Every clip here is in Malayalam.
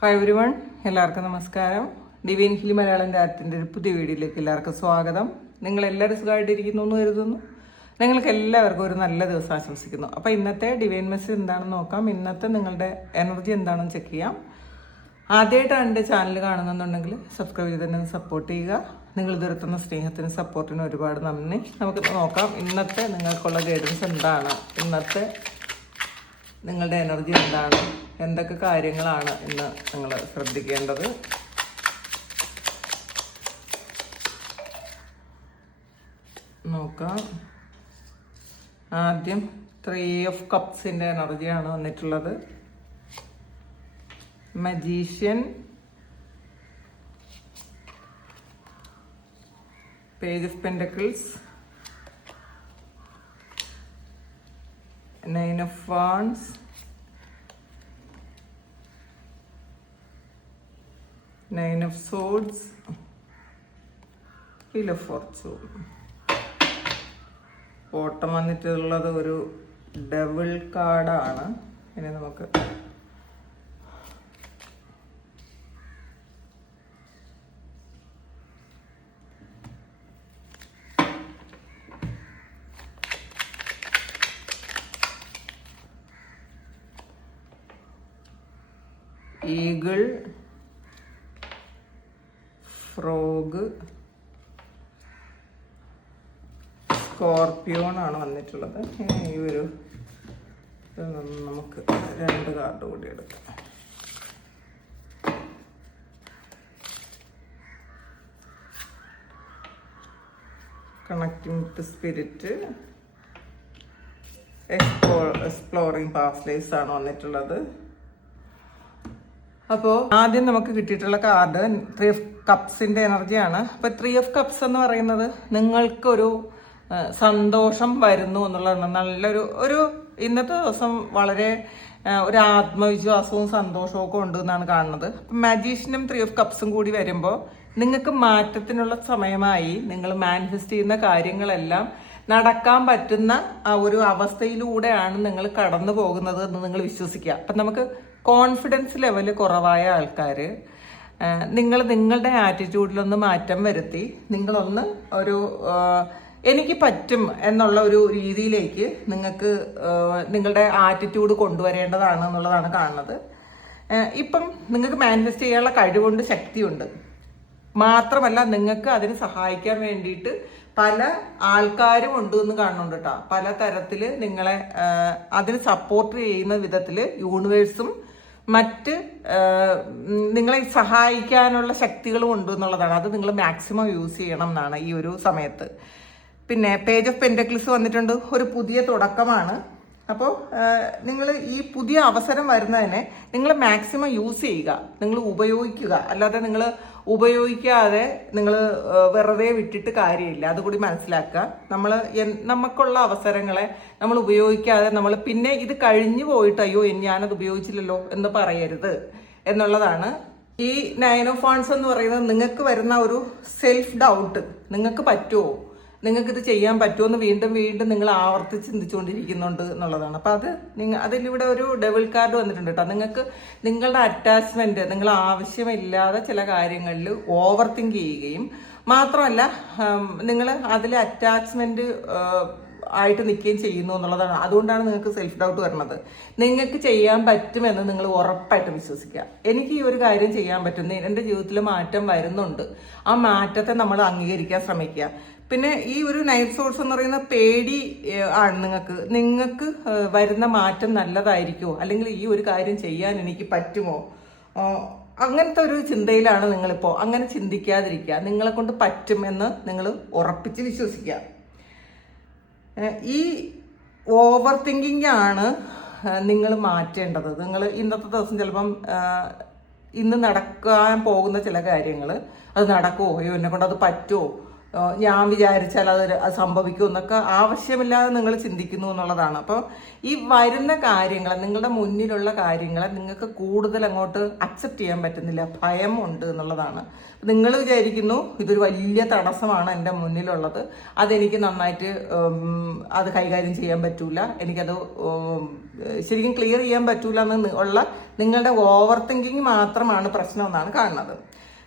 ഹായ് എവരിവൺ, എല്ലാവർക്കും നമസ്കാരം. ഡിവൈൻ ഹിലി മലയാളം ചാറ്റിൻ്റെ ഒരു പുതിയ വീഡിയോയിലേക്ക് എല്ലാവർക്കും സ്വാഗതം. നിങ്ങളെല്ലാവരും സുഖമായിട്ടിരിക്കുന്നു എന്ന് കരുതുന്നു. നിങ്ങൾക്ക് എല്ലാവർക്കും ഒരു നല്ല ദിവസം ആശംസിക്കുന്നു. അപ്പോൾ ഇന്നത്തെ ഡിവൈൻ മെസ്സേജ് എന്താണെന്ന് നോക്കാം. ഇന്നത്തെ നിങ്ങളുടെ എനർജി എന്താണെന്ന് ചെക്ക് ചെയ്യാം. ആദ്യമായിട്ടാണ് എൻ്റെ ചാനൽ കാണുന്നുണ്ടെങ്കിൽ സബ്സ്ക്രൈബ് ചെയ്ത് തന്നെ സപ്പോർട്ട് ചെയ്യുക. നിങ്ങൾ ഇതുവരെത്തുന്ന സ്നേഹത്തിനും സപ്പോർട്ടിനും ഒരുപാട് നന്ദി. നമുക്ക് നോക്കാം ഇന്നത്തെ നിങ്ങൾക്കുള്ള ഗൈഡൻസ് എന്താണ്, ഇന്നത്തെ നിങ്ങളുടെ എനർജി എന്താണ്, എന്തൊക്കെ കാര്യങ്ങളാണ് ഇന്ന് നിങ്ങൾ ശ്രദ്ധിക്കേണ്ടത്. നോക്കാം. ആദ്യം 3 of കപ്സിൻ്റെ എനർജിയാണ് വന്നിട്ടുള്ളത്. Magician, page of pentacles, 9 of wands, Nine of swords, Wheel of fortune. ഓട്ടം വന്നിട്ടുള്ളത് ഒരു ഡബിൾ കാർഡാണ്. ഇനി നമുക്ക് ഈഗിൾ, ഫ്രോഗ്, സ്കോർപ്പിയോൺ ആണ് വന്നിട്ടുള്ളത്. ഈ ഒരു നമുക്ക് 2 കാർഡ് കൂടി എടുക്കാം. Connecting to spirit, exploring past lives ആണ് വന്നിട്ടുള്ളത്. അപ്പോൾ ആദ്യം നമുക്ക് കിട്ടിയിട്ടുള്ള കാർഡ് 3 of കപ്സിൻ്റെ എനർജിയാണ്. അപ്പോൾ 3 of കപ്സ് എന്ന് പറയുന്നത് നിങ്ങൾക്കൊരു സന്തോഷം വരുന്നു എന്നുള്ളതാണ്. നല്ലൊരു ഇന്നത്തെ ദിവസം വളരെ ഒരു ആത്മവിശ്വാസവും സന്തോഷവും ഒക്കെ ഉണ്ട് എന്നാണ് കാണുന്നത്. മജീഷ്യനും 3 of കപ്സും കൂടി വരുമ്പോൾ നിങ്ങൾക്ക് മാറ്റത്തിനുള്ള സമയമായി. നിങ്ങൾ മാനിഫെസ്റ്റ് ചെയ്യുന്ന കാര്യങ്ങളെല്ലാം നടക്കാൻ പറ്റുന്ന ആ ഒരു അവസ്ഥയിലൂടെയാണ് നിങ്ങൾ കടന്നു പോകുന്നത് എന്ന് നിങ്ങൾ വിശ്വസിക്കുക. അപ്പം നമുക്ക് കോൺഫിഡൻസ് ലെവൽ കുറവായ ആൾക്കാർ നിങ്ങളുടെ ആറ്റിറ്റ്യൂഡിലൊന്ന് മാറ്റം വരുത്തി നിങ്ങളൊന്ന് ഒരു എനിക്ക് പറ്റും എന്നുള്ള ഒരു രീതിയിലേക്ക് നിങ്ങൾക്ക് നിങ്ങളുടെ ആറ്റിറ്റ്യൂഡ് കൊണ്ടുവരേണ്ടതാണ് എന്നുള്ളതാണ് കാണുന്നത്. ഇപ്പം നിങ്ങൾക്ക് മാനിഫെസ്റ്റ് ചെയ്യാനുള്ള കഴിവുണ്ട്, ശക്തിയുണ്ട്. മാത്രമല്ല നിങ്ങൾക്ക് അതിന് സഹായിക്കാൻ വേണ്ടിയിട്ട് പല ആൾക്കാരും ഉണ്ട് എന്ന് കാണുന്നുണ്ട് കേട്ടോ. പല തരത്തിൽ നിങ്ങളെ അതിന് സപ്പോർട്ട് ചെയ്യുന്ന വിധത്തിൽ യൂണിവേഴ്സും മറ്റ് നിങ്ങളെ സഹായിക്കാനുള്ള ശക്തികളും ഉണ്ട് എന്നുള്ളതാണ്. അത് നിങ്ങൾ മാക്സിമം യൂസ് ചെയ്യണം എന്നാണ് ഈ ഒരു സമയത്ത്. പിന്നെ പേജ് ഓഫ് പെൻറ്റക്കിൾസ് വന്നിട്ടുണ്ട്. ഒരു പുതിയ തുടക്കമാണ്. അപ്പോൾ നിങ്ങൾ ഈ പുതിയ അവസരം വരുന്നതിനെ നിങ്ങൾ മാക്സിമം യൂസ് ചെയ്യുക, നിങ്ങൾ ഉപയോഗിക്കുക. അല്ലാതെ നിങ്ങൾ ഉപയോഗിക്കാതെ നിങ്ങൾ വെറുതെ വിട്ടിട്ട് കാര്യമില്ല. അതുകൂടി മനസ്സിലാക്കുക. നമുക്കുള്ള അവസരങ്ങളെ നമ്മൾ ഉപയോഗിക്കാതെ നമ്മൾ പിന്നെ ഇത് കഴിഞ്ഞു പോയിട്ട് അയ്യോ ഞാനത് ഉപയോഗിച്ചില്ലല്ലോ എന്ന് പറയരുത് എന്നുള്ളതാണ്. ഈ 9 of wands എന്ന് പറയുന്നത് നിങ്ങൾക്ക് വരുന്ന ഒരു സെൽഫ് ഡൗട്ട്. നിങ്ങൾക്ക് പറ്റുമോ, നിങ്ങൾക്കിത് ചെയ്യാൻ പറ്റുമോ എന്ന് വീണ്ടും വീണ്ടും നിങ്ങൾ ആവർത്തിച്ച് ചിന്തിച്ചുകൊണ്ടിരിക്കുന്നുണ്ട് എന്നുള്ളതാണ്. അപ്പം അതിലിവിടെ ഒരു ഡബിൾ കാർഡ് വന്നിട്ടുണ്ട് കേട്ടോ. നിങ്ങൾക്ക് നിങ്ങളുടെ അറ്റാച്ച്മെൻറ്റ് നിങ്ങൾ ആവശ്യമില്ലാതെ ചില കാര്യങ്ങളിൽ ഓവർ തിങ്ക് ചെയ്യുകയും മാത്രമല്ല നിങ്ങൾ അതിൽ അറ്റാച്ച്മെൻറ്റ് ആയിട്ട് നിൽക്കുകയും ചെയ്യുന്നു എന്നുള്ളതാണ്. അതുകൊണ്ടാണ് നിങ്ങൾക്ക് സെൽഫ് ഡൗട്ട് വരുന്നത്. നിങ്ങൾക്ക് ചെയ്യാൻ പറ്റുമെന്ന് നിങ്ങൾ ഉറപ്പായിട്ടും വിശ്വസിക്കുക. എനിക്ക് ഈ ഒരു കാര്യം ചെയ്യാൻ പറ്റും, എൻ്റെ ജീവിതത്തിൽ മാറ്റം വരുന്നുണ്ട്. ആ മാറ്റത്തെ നമ്മൾ അംഗീകരിക്കാൻ ശ്രമിക്കുക. പിന്നെ ഈ ഒരു 9 of swords എന്ന് പറയുന്ന പേടി ആണ്. നിങ്ങൾക്ക് വരുന്ന മാറ്റം നല്ലതായിരിക്കുമോ, അല്ലെങ്കിൽ ഈ ഒരു കാര്യം ചെയ്യാൻ എനിക്ക് പറ്റുമോ, അങ്ങനത്തെ ഒരു ചിന്തയിലാണ് നിങ്ങളിപ്പോൾ. അങ്ങനെ ചിന്തിക്കാതിരിക്കുക. നിങ്ങളെ കൊണ്ട് പറ്റുമെന്ന് നിങ്ങൾ ഉറപ്പിച്ച് വിശ്വസിക്കുക. ഈ ഓവർ തിങ്കിങ് ആണ് നിങ്ങൾ മാറ്റേണ്ടത്. നിങ്ങൾ ഇന്നത്തെ ദിവസം ചിലപ്പം ഇന്ന് നടക്കാൻ പോകുന്ന ചില കാര്യങ്ങൾ അത് നടക്കുമോ, അയ്യോ എന്നെ കൊണ്ട് അത് പറ്റുമോ, ഞാൻ വിചാരിച്ചാൽ അത് സംഭവിക്കും എന്നൊക്കെ ആവശ്യമില്ലാതെ നിങ്ങൾ ചിന്തിക്കുന്നു എന്നുള്ളതാണ്. അപ്പോൾ ഈ വരുന്ന കാര്യങ്ങളെ, നിങ്ങളുടെ മുന്നിലുള്ള കാര്യങ്ങളെ നിങ്ങൾക്ക് കൂടുതൽ അങ്ങോട്ട് അക്സെപ്റ്റ് ചെയ്യാൻ പറ്റുന്നില്ല, ഭയം ഉണ്ട് എന്നുള്ളതാണ്. നിങ്ങൾ വിചാരിക്കുന്നു ഇതൊരു വലിയ തടസ്സമാണ് എൻ്റെ മുന്നിലുള്ളത്, അതെനിക്ക് നന്നായിട്ട് അത് കൈകാര്യം ചെയ്യാൻ പറ്റൂല, എനിക്കത് ശരിക്കും ക്ലിയർ ചെയ്യാൻ പറ്റൂല എന്ന് ഉള്ള നിങ്ങളുടെ ഓവർ തിങ്കിങ് മാത്രമാണ് പ്രശ്നം എന്നാണ് കാണുന്നത്.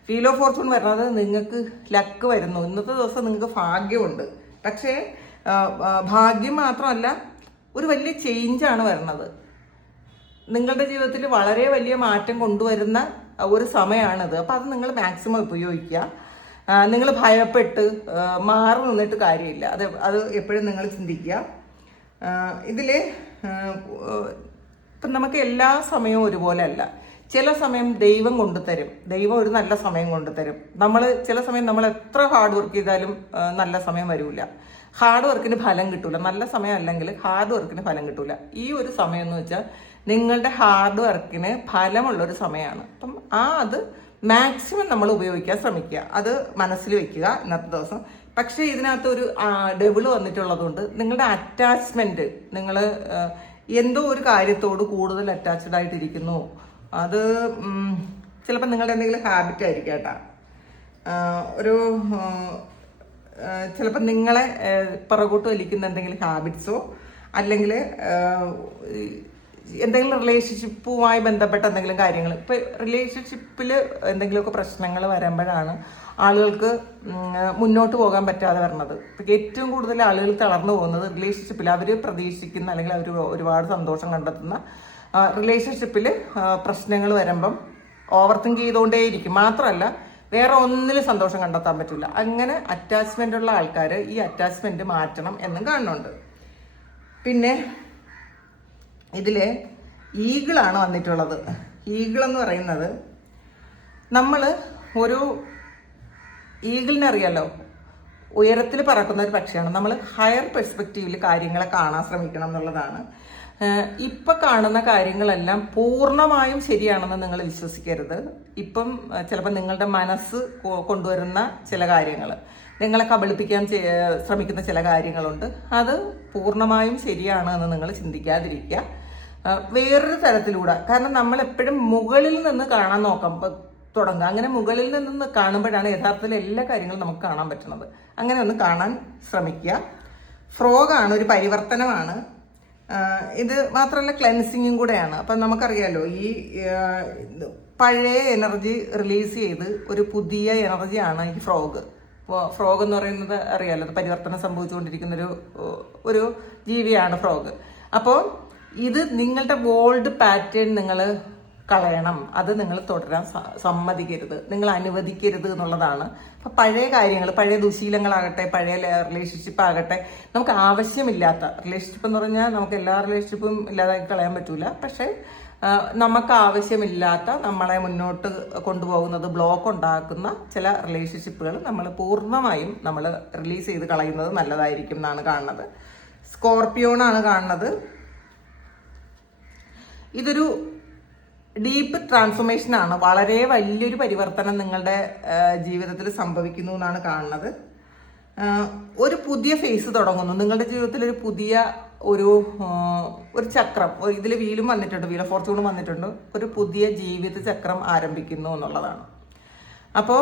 വീൽ ഓഫ് ഫോർച്യൂൺ വരുന്നത് നിങ്ങൾക്ക് ലക്ക് വരുന്നു, ഇന്നത്തെ ദിവസം നിങ്ങൾക്ക് ഭാഗ്യമുണ്ട്. പക്ഷേ ഭാഗ്യം മാത്രമല്ല, ഒരു വലിയ ചേഞ്ചാണ് വരുന്നത്. നിങ്ങളുടെ ജീവിതത്തിൽ വളരെ വലിയ മാറ്റം കൊണ്ടുവരുന്ന ഒരു സമയമാണിത്. അപ്പം അത് നിങ്ങൾ മാക്സിമം ഉപയോഗിക്കുക. നിങ്ങൾ ഭയപ്പെട്ട് മാറി നിന്നിട്ട് കാര്യമില്ല. അത് എപ്പോഴും നിങ്ങൾ ചിന്തിക്കുക. ഇതിൽ ഇപ്പം നമുക്ക് എല്ലാ സമയവും ഒരുപോലെ അല്ല. ചില സമയം ദൈവം കൊണ്ടുതരും, ദൈവം ഒരു നല്ല സമയം കൊണ്ടുതരും. ചില സമയം നമ്മൾ എത്ര ഹാർഡ് വർക്ക് ചെയ്താലും നല്ല സമയം വരില്ല, ഹാർഡ് വർക്കിന് ഫലം കിട്ടൂല. നല്ല സമയം അല്ലെങ്കിൽ ഹാർഡ് വർക്കിന് ഫലം കിട്ടൂല. ഈ ഒരു സമയം എന്ന് വെച്ചാൽ നിങ്ങളുടെ ഹാർഡ് വർക്കിന് ഫലമുള്ളൊരു സമയമാണ്. അപ്പം അത് മാക്സിമം നമ്മൾ ഉപയോഗിക്കാൻ ശ്രമിക്കുക, അത് മനസ്സിൽ വെക്കുക ഇന്നത്തെ ദിവസം. പക്ഷേ ഇതിനകത്ത് ഒരു ഡെവിള് വന്നിട്ടുള്ളതുകൊണ്ട് നിങ്ങളുടെ അറ്റാച്ച്മെന്റ്, നിങ്ങൾ എന്തോ ഒരു കാര്യത്തോട് കൂടുതൽ അറ്റാച്ച്ഡ് ആയിട്ടിരിക്കുന്നു. അത് ചിലപ്പോൾ നിങ്ങളുടെ എന്തെങ്കിലും ഹാബിറ്റ് ആയിരിക്കും കേട്ടോ. ചിലപ്പോൾ നിങ്ങളെ പിറകോട്ട് വലിക്കുന്ന എന്തെങ്കിലും ഹാബിറ്റ്സോ അല്ലെങ്കിൽ എന്തെങ്കിലും റിലേഷൻഷിപ്പുമായി ബന്ധപ്പെട്ട എന്തെങ്കിലും കാര്യങ്ങൾ. ഇപ്പോൾ റിലേഷൻഷിപ്പിൽ എന്തെങ്കിലുമൊക്കെ പ്രശ്നങ്ങൾ വരുമ്പോഴാണ് ആളുകൾക്ക് മുന്നോട്ട് പോകാൻ പറ്റാതെ വരുന്നത്. ഏറ്റവും കൂടുതൽ ആളുകൾ തളർന്നു പോകുന്നത് റിലേഷൻഷിപ്പിൽ. അവർ പ്രതീക്ഷിക്കുന്ന അല്ലെങ്കിൽ അവർ ഒരുപാട് സന്തോഷം കണ്ടെത്തുന്ന റിലേഷൻഷിപ്പിൽ പ്രശ്നങ്ങൾ വരുമ്പം ഓവർ തിങ്ക് ചെയ്തുകൊണ്ടേയിരിക്കും. മാത്രമല്ല വേറെ ഒന്നിലും സന്തോഷം കണ്ടെത്താൻ പറ്റില്ല. അങ്ങനെ അറ്റാച്ച്മെൻ്റ് ഉള്ള ആൾക്കാർ ഈ അറ്റാച്ച്മെൻറ്റ് മാറ്റണം എന്നും കാണുന്നുണ്ട്. പിന്നെ ഇതിൽ ഈഗിളാണ് വന്നിട്ടുള്ളത്. ഈഗിൾ എന്ന് പറയുന്നത്, നമ്മൾ ഒരു ഈഗിളിനെ അറിയാലോ, ഉയരത്തിൽ പറക്കുന്ന ഒരു പക്ഷിയാണ്. നമ്മൾ ഹയർ പെർസ്പെക്റ്റീവിൽ കാര്യങ്ങളെ കാണാൻ ശ്രമിക്കണം എന്നുള്ളതാണ്. ഇപ്പം കാണുന്ന കാര്യങ്ങളെല്ലാം പൂർണ്ണമായും ശരിയാണെന്ന് നിങ്ങൾ വിശ്വസിക്കരുത്. ഇപ്പം ചിലപ്പോൾ നിങ്ങളുടെ മനസ്സ് കൊണ്ടുവരുന്ന ചില കാര്യങ്ങൾ, നിങ്ങളെ കബളിപ്പിക്കാൻ ശ്രമിക്കുന്ന ചില കാര്യങ്ങളുണ്ട്, അത് പൂർണ്ണമായും ശരിയാണ് എന്ന് നിങ്ങൾ ചിന്തിക്കാതിരിക്കുക. വേറൊരു തരത്തിലൂടെ, കാരണം നമ്മൾ എപ്പോഴും മുകളിൽ നിന്ന് കാണാൻ തുടങ്ങുക. അങ്ങനെ മുകളിൽ നിന്ന് കാണുമ്പോഴാണ് യഥാർത്ഥത്തിൽ എല്ലാ കാര്യങ്ങളും നമുക്ക് കാണാൻ പറ്റുന്നത്. അങ്ങനെ ഒന്ന് കാണാൻ ശ്രമിക്കുക. ഫ്രോഗാണ്, ഒരു പരിവർത്തനമാണ്. ഇത് മാത്രമല്ല ക്ലെൻസിങ്ങും കൂടെയാണ്. അപ്പം നമുക്കറിയാലോ, ഈ പഴയ എനർജി റിലീസ് ചെയ്ത് ഒരു പുതിയ എനർജിയാണ് ഈ ഫ്രോഗ്. ഫ്രോഗ് എന്ന് പറയുന്നത് അറിയാലോ, പരിവർത്തനം സംഭവിച്ചുകൊണ്ടിരിക്കുന്ന ഒരു ജീവിയാണ് ഫ്രോഗ്. അപ്പോൾ ഇത് നിങ്ങളുടെ ഓൾഡ് പാറ്റേൺ നിങ്ങൾ കളയണം, അത് നിങ്ങൾ തുടരാൻ സമ്മതിക്കരുത്, നിങ്ങൾ അനുവദിക്കരുത് എന്നുള്ളതാണ്. അപ്പം പഴയ കാര്യങ്ങൾ, പഴയ ദുശീലങ്ങളാകട്ടെ, പഴയ റിലേഷൻഷിപ്പ് ആകട്ടെ, നമുക്ക് ആവശ്യമില്ലാത്ത റിലേഷൻഷിപ്പ് എന്ന് പറഞ്ഞാൽ നമുക്ക് എല്ലാ റിലേഷൻഷിപ്പും ഇല്ലാതാക്കി കളയാൻ പറ്റൂല. പക്ഷേ നമുക്ക് ആവശ്യമില്ലാത്ത, നമ്മളെ മുന്നോട്ട് കൊണ്ടുപോകുന്നത് ബ്ലോക്ക് ഉണ്ടാക്കുന്ന ചില റിലേഷൻഷിപ്പുകൾ നമ്മൾ പൂർണ്ണമായും നമ്മൾ റിലീസ് ചെയ്ത് കളയുന്നത് നല്ലതായിരിക്കും എന്നാണ് കാണുന്നത്. സ്കോർപ്പിയോണാണ് കാണുന്നത്. ഇതൊരു ഡീപ്പ് ട്രാൻസ്ഫോർമേഷൻ ആണ്. വളരെ വലിയൊരു പരിവർത്തനം നിങ്ങളുടെ ജീവിതത്തിൽ സംഭവിക്കുന്നു എന്നാണ് കാണുന്നത്. ഒരു പുതിയ ഫേസ് തുടങ്ങുന്നു നിങ്ങളുടെ ജീവിതത്തിൽ. ഒരു പുതിയ ഒരു ചക്രം, ഇതിൽ വീലും വന്നിട്ടുണ്ട്, വീൽ ഓഫ് ഫോർച്യൂണും വന്നിട്ടുണ്ട്. ഒരു പുതിയ ജീവിത ചക്രം ആരംഭിക്കുന്നു എന്നുള്ളതാണ്. അപ്പോൾ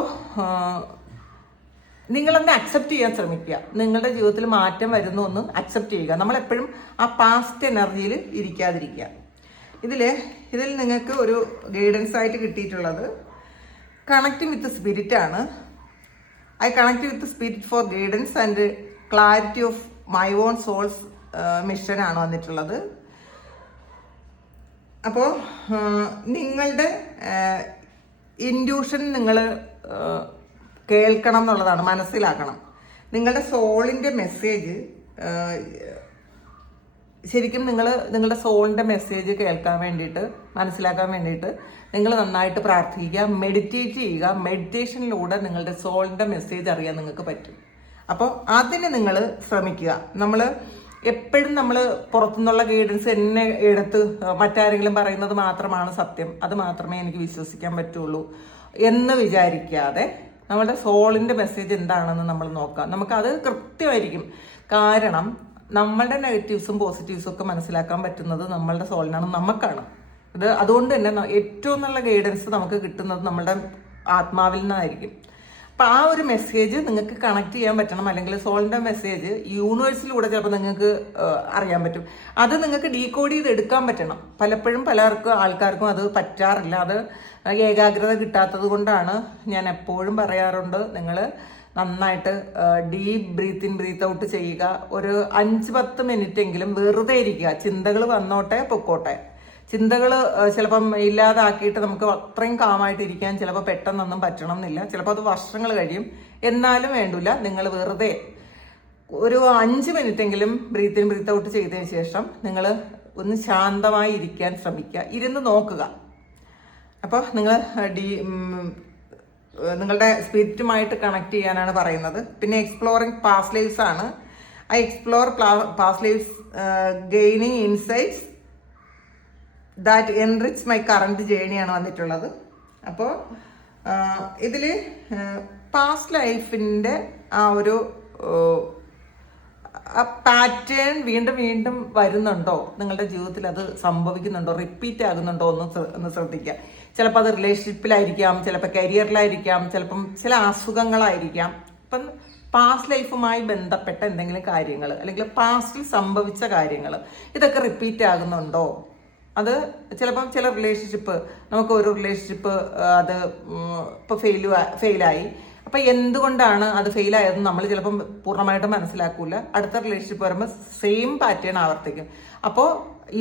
നിങ്ങളതിനെ അക്സെപ്റ്റ് ചെയ്യാൻ ശ്രമിക്കുക. നിങ്ങളുടെ ജീവിതത്തിൽ മാറ്റം വരുന്നു എന്ന് അക്സെപ്റ്റ് ചെയ്യുക. നമ്മളെപ്പോഴും ആ പാസ്റ്റ് എനർജിയിൽ ഇരിക്കാതിരിക്കുക. ഇതിൽ നിങ്ങൾക്ക് ഒരു ഗൈഡൻസ് ആയിട്ട് കിട്ടിയിട്ടുള്ളത് കണക്റ്റിംഗ് വിത്ത് സ്പിരിറ്റ് ആണ്. I connect with spirit for guidance and clarity of my own soul's mission ആണ് വന്നിട്ടുള്ളത്. അപ്പോൾ നിങ്ങളുടെ ഇൻഡ്യൂഷൻ നിങ്ങൾ കേൾക്കണം എന്നുള്ളതാണ്, മനസ്സിലാക്കണം. നിങ്ങളുടെ സോളിൻ്റെ മെസ്സേജ് ശരിക്കും നിങ്ങളുടെ സോളിൻ്റെ മെസ്സേജ് കേൾക്കാൻ വേണ്ടിയിട്ട്, മനസ്സിലാക്കാൻ വേണ്ടിയിട്ട് നിങ്ങൾ നന്നായിട്ട് പ്രാർത്ഥിക്കുക, മെഡിറ്റേറ്റ് ചെയ്യുക. മെഡിറ്റേഷനിലൂടെ നിങ്ങളുടെ സോളിൻ്റെ മെസ്സേജ് അറിയാൻ നിങ്ങൾക്ക് പറ്റും. അപ്പോൾ അതിന് നിങ്ങൾ ശ്രമിക്കുക. നമ്മൾ എപ്പോഴും നമ്മൾ പുറത്തുനിന്നുള്ള ഗൈഡൻസ് എന്നെ എടുത്ത് മറ്റാരെങ്കിലും പറയുന്നത് മാത്രമാണ് സത്യം, അത് മാത്രമേ എനിക്ക് വിശ്വസിക്കാൻ പറ്റുള്ളൂ എന്ന് വിചാരിക്കാതെ നമ്മുടെ സോളിൻ്റെ മെസ്സേജ് എന്താണെന്ന് നമ്മൾ നോക്കാം. നമുക്കത് കൃത്യമായിരിക്കും. കാരണം നമ്മളുടെ നെഗറ്റീവ്സും പോസിറ്റീവ്സും ഒക്കെ മനസ്സിലാക്കാൻ പറ്റുന്നത് നമ്മളുടെ സോളിനാണ്, നമുക്കാണ്. അതുകൊണ്ട് തന്നെ ഏറ്റവും നല്ല ഗൈഡൻസ് നമുക്ക് കിട്ടുന്നത് നമ്മളുടെ ആത്മാവിൽ നിന്നായിരിക്കും. അപ്പം ആ ഒരു മെസ്സേജ് നിങ്ങൾക്ക് കണക്ട് ചെയ്യാൻ പറ്റണം, അല്ലെങ്കിൽ സോളിൻ്റെ മെസ്സേജ് യൂണിവേഴ്സിലൂടെ ചിലപ്പോൾ നിങ്ങൾക്ക് അറിയാൻ പറ്റും. അത് നിങ്ങൾക്ക് ഡീകോഡ് ചെയ്ത് എടുക്കാൻ പറ്റണം. പലപ്പോഴും ആൾക്കാർക്കും അത് പറ്റാറില്ല. അത് ഏകാഗ്രത കിട്ടാത്തത് കൊണ്ടാണ്. ഞാൻ എപ്പോഴും പറയാറുണ്ട്, നിങ്ങൾ നന്നായിട്ട് deep breath in breath out ചെയ്യുക. ഒരു 5-10 മിനിറ്റ് എങ്കിലും വെറുതെ ഇരിക്കുക. ചിന്തകൾ വന്നോട്ടെ പൊക്കോട്ടെ. ചിന്തകൾ ചിലപ്പം ഇല്ലാതാക്കിയിട്ട് നമുക്ക് അത്രയും കാമായിട്ട് ഇരിക്കാൻ ചിലപ്പോൾ പെട്ടെന്നൊന്നും പറ്റണം എന്നില്ല. ചിലപ്പോൾ അത് വർഷങ്ങൾ കഴിയും. എന്നാലും വേണ്ടില്ല, നിങ്ങൾ വെറുതെ ഒരു 5 മിനിറ്റെങ്കിലും ബ്രീത്ത് ഇൻ ബ്രീത്ത് ഔട്ട് ചെയ്തതിന് ശേഷം നിങ്ങൾ ഒന്ന് ശാന്തമായി ഇരിക്കാൻ ശ്രമിക്കുക. ഇരുന്ന് നോക്കുക. അപ്പോൾ നിങ്ങൾ നിങ്ങളുടെ സ്പിരിറ്റുമായിട്ട് കണക്ട് ചെയ്യാനാണ് പറയുന്നത്. പിന്നെ എക്സ്പ്ലോറിങ് പാസ്റ്റ് ലൈഫ്സ് ആണ്. I explore past lives gaining insights that enrich my current ജേണിയാണ് വന്നിട്ടുള്ളത്. അപ്പോൾ ഇതിൽ പാസ്റ്റ് ലൈഫിൻ്റെ ആ ഒരു പാറ്റേൺ വീണ്ടും വീണ്ടും വരുന്നുണ്ടോ, നിങ്ങളുടെ ജീവിതത്തിൽ അത് സംഭവിക്കുന്നുണ്ടോ, റിപ്പീറ്റ് ആകുന്നുണ്ടോ ഒന്ന് ശ്രദ്ധിക്കുക. ചിലപ്പോൾ അത് റിലേഷൻഷിപ്പിലായിരിക്കാം, ചിലപ്പോൾ കരിയറിലായിരിക്കാം, ചിലപ്പം ചില അസുഖങ്ങളായിരിക്കാം. ഇപ്പം പാസ്റ്റ് ലൈഫുമായി ബന്ധപ്പെട്ട എന്തെങ്കിലും കാര്യങ്ങൾ അല്ലെങ്കിൽ പാസ്റ്റിൽ സംഭവിച്ച കാര്യങ്ങൾ ഇതൊക്കെ റിപ്പീറ്റ് ആകുന്നുണ്ടോ? അത് ചിലപ്പം ചില റിലേഷൻഷിപ്പ്, നമുക്ക് ഒരു റിലേഷൻഷിപ്പ് അത് ഇപ്പോൾ ഫെയിലായി. അപ്പം എന്തുകൊണ്ടാണ് അത് ഫെയിലായതെന്ന് നമ്മൾ ചിലപ്പം പൂർണ്ണമായിട്ടും മനസ്സിലാക്കൂല. അടുത്ത റിലേഷൻഷിപ്പ് വരുമ്പോൾ സെയിം പാറ്റേൺ ആവർത്തിക്കും. അപ്പോൾ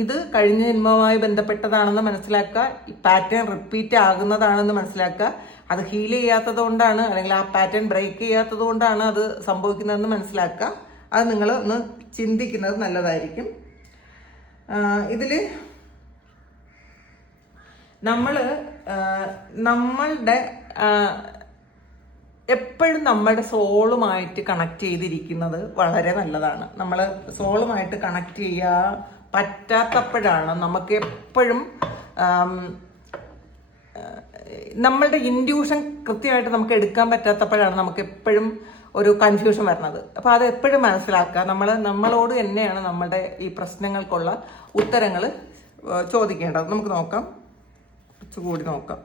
ഇത് കഴിഞ്ഞ ജന്മവുമായി ബന്ധപ്പെട്ടതാണെന്ന് മനസ്സിലാക്കുക. ഈ പാറ്റേൺ റിപ്പീറ്റ് ആകുന്നതാണെന്ന് മനസ്സിലാക്കുക. അത് ഹീൽ ചെയ്യാത്തത് കൊണ്ടാണ്, അല്ലെങ്കിൽ ആ പാറ്റേൺ ബ്രേക്ക് ചെയ്യാത്തത് കൊണ്ടാണ് അത് സംഭവിക്കുന്നതെന്ന് മനസ്സിലാക്കുക. അത് നിങ്ങൾ ഒന്ന് ചിന്തിക്കുന്നത് നല്ലതായിരിക്കും. ഇതിൽ നമ്മളുടെ എപ്പോഴും നമ്മുടെ സോളുമായിട്ട് കണക്ട് ചെയ്തിരിക്കുന്നത് വളരെ നല്ലതാണ്. നമ്മൾ സോളുമായിട്ട് കണക്ട് ചെയ്യാൻ പറ്റാത്തപ്പോഴാണ് നമുക്ക് എപ്പോഴും നമ്മളുടെ ഇൻഡ്യൂഷൻ കൃത്യമായിട്ട് നമുക്ക് എടുക്കാൻ പറ്റാത്തപ്പോഴാണ് നമുക്ക് എപ്പോഴും ഒരു കൺഫ്യൂഷൻ വരുന്നത്. അപ്പോൾ അത് എപ്പോഴും മനസ്സിലാക്കുക. നമ്മളോട് തന്നെയാണ് നമ്മുടെ ഈ പ്രശ്നങ്ങൾക്കുള്ള ഉത്തരങ്ങൾ ചോദിക്കേണ്ടത്. നമുക്ക് നോക്കാം, കുറച്ചുകൂടി നോക്കാം.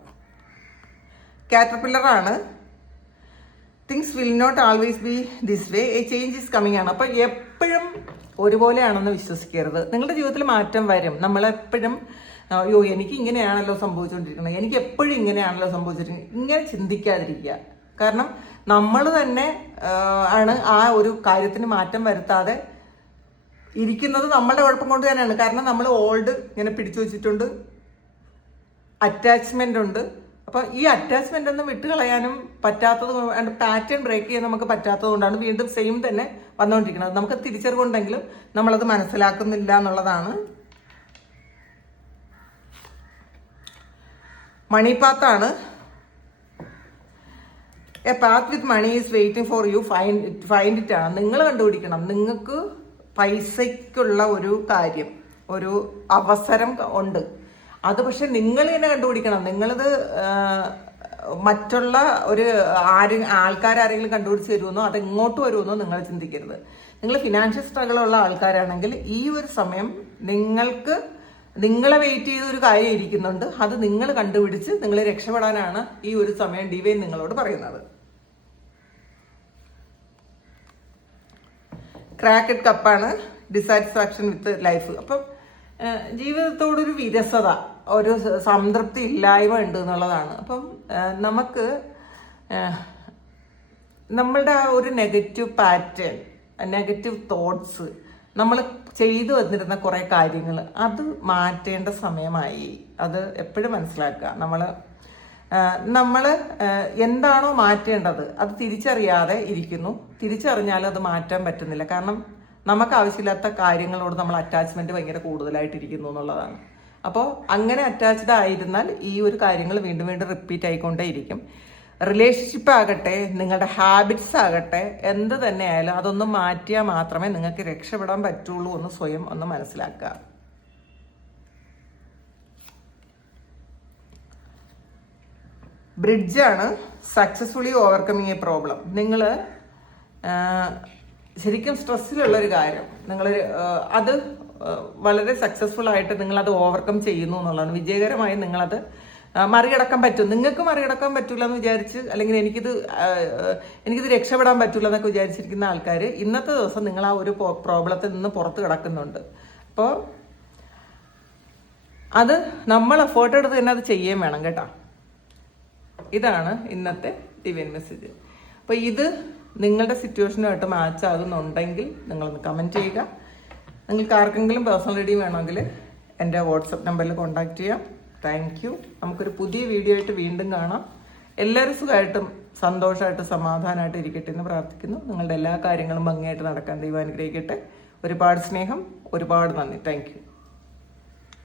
കാറ്റർപില്ലറാണ്. Things will not always be this way, a change is coming ആണ്. അപ്പോൾ എപ്പോഴും ഒരുപോലെയാണെന്ന് വിശ്വസിക്കരുത്. നിങ്ങളുടെ ജീവിതത്തിൽ മാറ്റം വരും. നമ്മളെപ്പോഴും അയ്യോ എനിക്ക് ഇങ്ങനെയാണല്ലോ സംഭവിച്ചുകൊണ്ടിരിക്കുന്നത്, എനിക്ക് എപ്പോഴും ഇങ്ങനെയാണല്ലോ സംഭവിച്ചിരിക്കുന്നത്, ഇങ്ങനെ ചിന്തിക്കാതിരിക്കുക. കാരണം നമ്മൾ തന്നെ ആണ് ആ ഒരു കാര്യത്തിന് മാറ്റം വരുത്താതെ ഇരിക്കുന്നത് നമ്മളുടെ കുഴപ്പം കൊണ്ട് തന്നെയാണ്. കാരണം നമ്മൾ ഓൾഡ് ഇങ്ങനെ പിടിച്ചു വെച്ചിട്ടുണ്ട്, അറ്റാച്ച്മെൻ്റ് ഉണ്ട്. അപ്പോൾ ഈ അറ്റാച്ച്മെൻ്റ് ഒന്നും വിട്ടുകളയാനും പറ്റാത്തത്, പാറ്റേൺ ബ്രേക്ക് ചെയ്യാൻ നമുക്ക് പറ്റാത്തത് കൊണ്ടാണ് വീണ്ടും സെയിം തന്നെ വന്നുകൊണ്ടിരിക്കുന്നത്. നമുക്ക് തിരിച്ചറിവുണ്ടെങ്കിലും നമ്മളത് മനസ്സിലാക്കുന്നില്ല എന്നുള്ളതാണ്. മണി പാത്താണ്. A path with money is waiting for you, find it ആണ്. നിങ്ങൾ കണ്ടുപിടിക്കണം. നിങ്ങൾക്ക് പൈസയ്ക്കുള്ള ഒരു കാര്യം, ഒരു അവസരം ഉണ്ട്. അത് പക്ഷെ നിങ്ങൾ തന്നെ കണ്ടുപിടിക്കണം. നിങ്ങളിത് മറ്റുള്ള ഒരു ആൾക്കാരെങ്കിലും കണ്ടുപിടിച്ച് തരുമെന്നോ അത് ഇങ്ങോട്ട് വരുമെന്നോ നിങ്ങൾ ചിന്തിക്കരുത്. നിങ്ങൾ ഫിനാൻഷ്യൽ സ്ട്രഗിളുള്ള ആൾക്കാരാണെങ്കിൽ ഈ ഒരു സമയം നിങ്ങളെ വെയിറ്റ് ചെയ്ത ഒരു കാര്യം ഇരിക്കുന്നുണ്ട്. അത് നിങ്ങൾ കണ്ടുപിടിച്ച് നിങ്ങൾ രക്ഷപ്പെടാനാണ് ഈ ഒരു സമയം ഡിവൈൻ നിങ്ങളോട് പറയുന്നത്. ക്രാക്കഡ് കപ്പാണ്. Dissatisfaction with life. അപ്പം ജീവിതത്തോടൊരു വിരസത, ഒരു സംതൃപ്തി ഇല്ലായ്മ ഉണ്ട് എന്നുള്ളതാണ്. അപ്പം നമുക്ക് നമ്മളുടെ ആ ഒരു നെഗറ്റീവ് പാറ്റേൺ, നെഗറ്റീവ് തോട്ട്സ്, നമ്മൾ ചെയ്തു വന്നിരുന്ന കുറേ കാര്യങ്ങൾ അത് മാറ്റേണ്ട സമയമായി. അത് എപ്പോഴും മനസ്സിലാക്കുക. നമ്മൾ എന്താണോ മാറ്റേണ്ടത് അത് തിരിച്ചറിയാതെ ഇരിക്കുന്നു. തിരിച്ചറിഞ്ഞാൽ അത് മാറ്റാൻ പറ്റുന്നില്ല. കാരണം നമുക്ക് ആവശ്യമില്ലാത്ത കാര്യങ്ങളോട് നമ്മൾ അറ്റാച്ച്മെൻറ്റ് ഭയങ്കര കൂടുതലായിട്ടിരിക്കുന്നു എന്നുള്ളതാണ്. അപ്പോൾ അങ്ങനെ അറ്റാച്ച്ഡ് ആയിരുന്നാൽ ഈ ഒരു കാര്യങ്ങൾ വീണ്ടും വീണ്ടും റിപ്പീറ്റ് ആയിക്കൊണ്ടേയിരിക്കും. റിലേഷൻഷിപ്പ് ആകട്ടെ, നിങ്ങളുടെ ഹാബിറ്റ്സ് ആകട്ടെ, എന്ത് തന്നെ ആയാലും അതൊന്ന് മാറ്റിയാൽ മാത്രമേ നിങ്ങൾക്ക് രക്ഷപ്പെടാൻ പറ്റുള്ളൂ എന്ന് സ്വയം ഒന്ന് മനസ്സിലാക്കുക. ബ്രിഡ്ജാണ് സക്സസ്ഫുള്ളി ഓവർകമ്മിങ് എ പ്രോബ്ലം. നിങ്ങൾ ശരിക്കും സ്ട്രെസ്സിലുള്ളൊരു കാര്യം നിങ്ങൾ അത് വളരെ സക്സസ്ഫുൾ ആയിട്ട് നിങ്ങളത് ഓവർകം ചെയ്യുന്നു എന്നുള്ളതാണ്. വിജയകരമായി നിങ്ങളത് മറികടക്കാൻ പറ്റും. നിങ്ങൾക്ക് മറികടക്കാൻ പറ്റില്ല എന്ന് വിചാരിച്ച്, അല്ലെങ്കിൽ എനിക്കിത് രക്ഷപ്പെടാൻ പറ്റില്ല എന്നൊക്കെ വിചാരിച്ചിരിക്കുന്ന ആൾക്കാർ ഇന്നത്തെ ദിവസം നിങ്ങൾ ആ ഒരു പ്രോബ്ലത്തിൽ നിന്ന് പുറത്ത് കിടക്കുന്നുണ്ട്. അപ്പോൾ അത് നമ്മൾ എഫേർട്ട് എടുത്ത് തന്നെ അത് ചെയ്യുകയും വേണം കേട്ടോ. ഇതാണ് ഇന്നത്തെ ഡിവൈൻ മെസ്സേജ്. അപ്പോൾ ഇത് നിങ്ങളുടെ സിറ്റുവേഷനുമായിട്ട് മാച്ച് ആകുന്നുണ്ടെങ്കിൽ നിങ്ങളൊന്ന് കമൻറ്റ് ചെയ്യുക. നിങ്ങൾക്ക് ആർക്കെങ്കിലും പേഴ്സണൽ റീഡിങ് വേണമെങ്കിൽ എൻ്റെ വാട്സപ്പ് നമ്പറിൽ കോൺടാക്റ്റ് ചെയ്യാം. Thank you. നമുക്കൊരു പുതിയ വീഡിയോ ആയിട്ട് വീണ്ടും കാണാം. എല്ലാവരും സുഖമായിട്ടും സന്തോഷമായിട്ടും സമാധാനമായിട്ട് ഇരിക്കട്ടെ എന്ന് പ്രാർത്ഥിക്കുന്നു. നിങ്ങളുടെ എല്ലാ കാര്യങ്ങളും ഭംഗിയായിട്ട് നടക്കാൻ ദൈവം അനുഗ്രഹിക്കട്ടെ. ഒരുപാട് സ്നേഹം, ഒരുപാട് നന്ദി. Thank you.